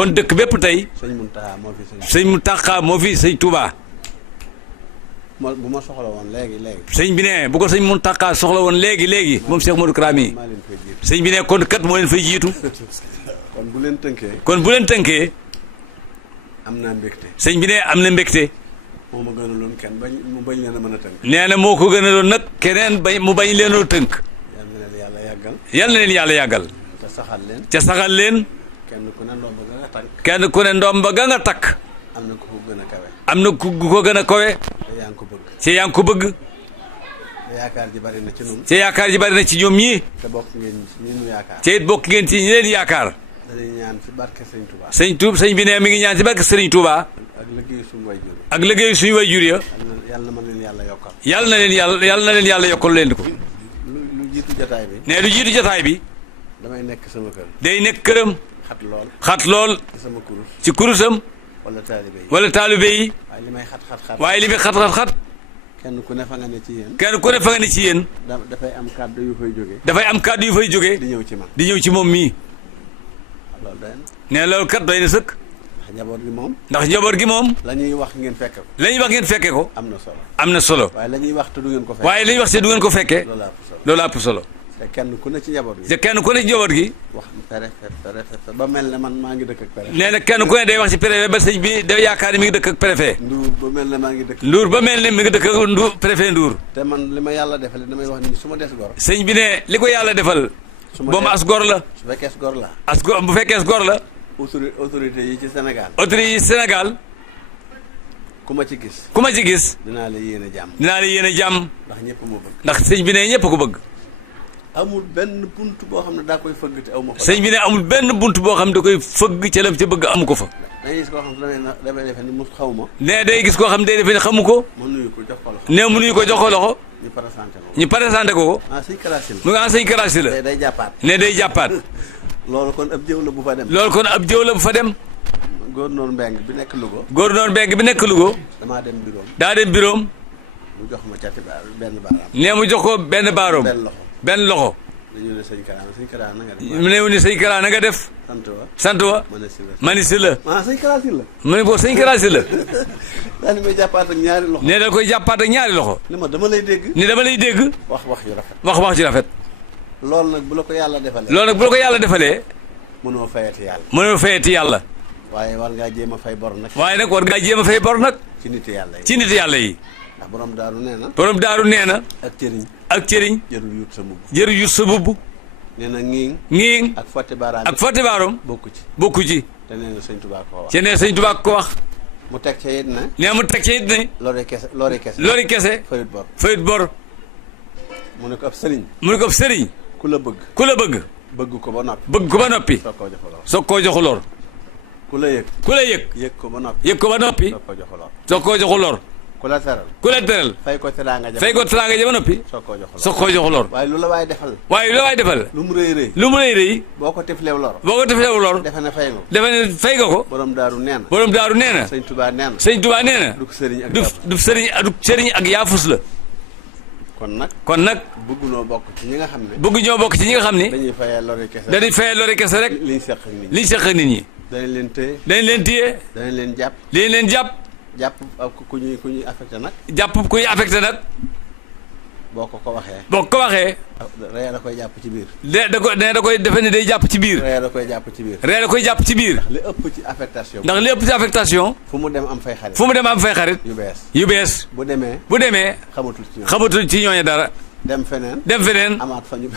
kon dëkk bépp tey sëñ Muntaxa moo fi sëñ Touba. bu ma soxla woon léegi. sëñ bi ne bu ko sëñ Muntaxa soxla woon léegi moom Cheikh Modou Kara mi sëñ bi ne kon kat moo leen fay jiitu. kon bu leen tënkee. am naa mbégte. sëñ bi ne am na mbégte. moo ma gënaloon kenn mu bañ leen a mën a tënk. nee na moo ko gënaloon nag keneen mu bañ leen a tënk. yal na leen yàlla yàggal. yal na leen yàlla yàggal. ca saxal leen. kenn ku ne ndomba ga nga takk. kenn ku ne ndomba ga nga takk. am na ku ko gën a kawe. am na ku ko gën a kawe. te yaa ngi ko bëgg. te yaa ngi ko bëgg. te yaakaar ji bari na ci ñoom. te yaakaar ji bari na ci ñoom ñii. te bokk ngeen ñi ñu yaakaar. te it bokk ngeen ci ñi leen yaakaar. dañuy ñaan ci barke Sëñ Touba. sëñ bi ne mi ngi ñaan ci barke Sëriñ Touba. ak liggéeyu suñu wayjur. ak liggéeyu suñu wayjur ya. yàlla na leen yàlla yokkal. yàlla na leen yàlla yokkal leen ko. lu jiitu jotaay bi. ne lu jiitu jotaay bi. damay nekk sama kër. day nekk këram. xat lool. ci sama kurus. ci kurusam. wala taalibe yi. waaye li may xat. waaye li muy xat. kenn ku ne fa nga ne ci yéen. dafay am kàddu yu fay jógee. di ñëw ci man. di ñëw ci moom mii. loolu doy na. ne loolu kat doy na sëkk. ndax njaboot gi moom. la ñuy wax ngeen fekke ko. am na solo. waaye la ñuy wax te du ngeen ko fekke. waaye la ñuy wax te du ngeen ko fekke. loolu ëpp solo. te kenn ku ne ci njaboot gi. wax préfet ba mel ne man maa ngi dëkk ak préfet. nee na kenn ku ne day wax ci préfet ba sëñ bi day yaakaar ni mi ngi dëkk ak préfet. Ndour ba mel ne maa ngi dëkk. Ndour ba mel ne mi ngi dëkk ak Ndour préfet Ndour. te man li ma yàlla defal damay wax ni su ma des gor. sëñ bi ne li ko yàlla defal. boobu as gor la. su fekkee gor la. bu fekkee gor la. autorité yi ci Sénégal. autorité yi Sénégal. ku ma ci gis. dinaa la yéene ndax jàmm. ñëpp moo bëgg. ndax sëñ bi ne ñëpp ko bëgg. amul benn bunt boo xam ne daa koy fëgg te aw ma fa. sëñ bi ne amul benn bunt boo xam ne da koy fëgg ca lam ca bëgg amu ko fa. day gis koo xam ne damay defe ni mu xaw ma. ne day gis koo xam ne day defe ni xamu ko. mu nuyu ko jox ko loxo. ne mu nuyu ko jox ko loxo. ñu présenté ko. sëñ Karaasi la. mu nga sëñ Karaasi la. day jàppaat. ne day jàppaat. loolu kon ab jëw la bu fa dem. Gouverneur Mbengue bi nekk Louga. damaa dem bureau. daa dem bureau. mu jox ma cati benn baaraam. ne mu jox ko benn baaroom. benn loxo. dañu ne sëñ Kara na nga def. mu ne sëñ Kara na nga def. sant wa. manisi la. sëñ Kara si la. mu ne ko sëñ Kara si la. daal di may jàppaat ak ñaari loxo. ne da koy jàppaat ak ñaari loxo. ni ma dama lay dégg. wax yu rafet. wax ci rafet. loolu nag bu la ko yàlla defalee. mënoo fayati yàlla. waaye war ngaa jéem a fay bor nag. ci nit yàlla yi. ndax borom daaru nee na. ak cëriñ. jërul yut sa mbubb. nee na ngiing. ak fotti baaram. bokku ci. te nee na sëñ Tuubaa ko wax. mu teg ca it ne. lori kese. fayut bor. mu ne ko ab sëriñ. ku la bëgg. bëgg ko ba noppi. soog koo joxu lor. ku la yëg. yëg ko ba noppi. soog koo joxu lor. ku la teral. fay ko teraanga ja ba noppi. soog koo joxu lor. waaye lu la waay defal. lu mu rëy rëy. boo ko tifleew lor. defe ne fay nga ko. borom daaru nee na. sëñ Tuubaa nee na. du sëriñ ak yaafus la. kon nag. bëgg ñoo bokk ci ñi nga xam ne. dañuy fayee lori kese rek. liñ seq ak nit ñi. dañ leen téye. dañ leen jàpp. jàpp ku ñuy affecté nag. boo ko waxee. ree da koy jàpp ci biir. da koy defe ne day jàpp ci biir. ree da koy jàpp ci biir. ndax li ëpp ci affectation. fu mu dem am fay xarit. yu bees. bu demee. xamatul ci ñooñu dara. dem feneen.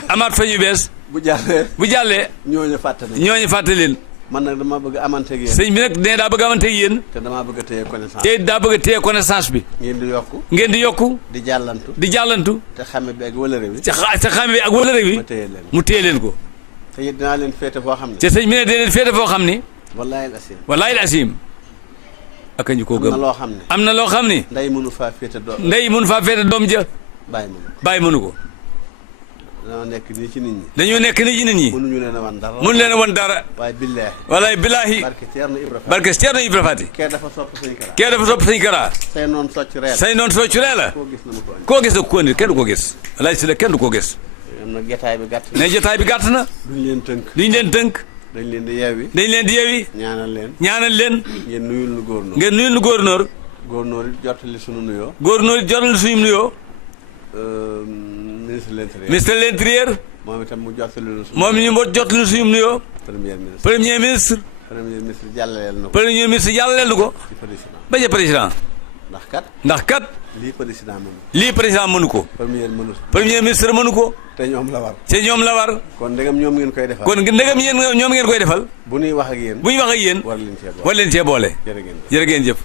amaat fa ñu bees. bu jàllee. ñooñu fàtte leen. man nag dama bëgg amante ak yéen. sëñ bi nag nee daa bëgg amante ak yéen. te damaa bëgg a téye connaissance. bi. ngeen di yokku. di jàllantu. te xame bi ak wëlëre bi. mu téye leen ko. te it dinaa leen féete foo xam ne. te sëñ bi ne dina leen féete foo xam ni. wallaahi asim. ak ñu koo gëm. am na loo xam ne. ndey mënu faa féete doom. ndey mënu faa féete doom ja. bàyyi mënu ko. dañoo nekk nii ci nit ñi. dañoo nekk nii ci nit ñi. mënuñu leen a wan dara. mënu leen a wan dara. waaye billaahi. walaay billaahi. barke Ceerno Ibra Faati. kee dafa sopp sëñ Kara. kee dafa sopp sëñ Kara. say noon socc ree la. say noon socc ree la. koo gis nag ku andi kenn du ko gis. walaay si la kenn du ko gis. nag jotaay bi gàtt na. ne jotaay bi gàtt na. duñ leen tënk. duñ leen tënk. dañ leen di yeewi. dañ leen di yeewi. ñaanal leen. ñaanal leen. ngeen nuyul nu góornóor. ngeen nuyul nu góornóor. góornóor it jottali sunu nuyoo. góornóor it jottali suñu nuyoo. ministre de l'intérieur. ministre de l'intérieur. moom itam mu jottali nu suñu. moom ñu mu jottali suñu nuyoo. premier ministre. premier ministre. premier ministre jàllaleel na ko. premier ministre jàllaleel na ko. ci président. ba ca président. ndax kat. lii président mënu. lii président mënu ko. premier ministre mënu ko. te ñoom la war. te ñoom la war. kon ndegam ñoom ngeen koy defal. kon ndegam ñoom ngeen koy defal. bu ñuy wax ak yéen. bu ñuy wax ak yéen. war leen cee boole. jërë ngeen jëf. jërë ngeen jëf.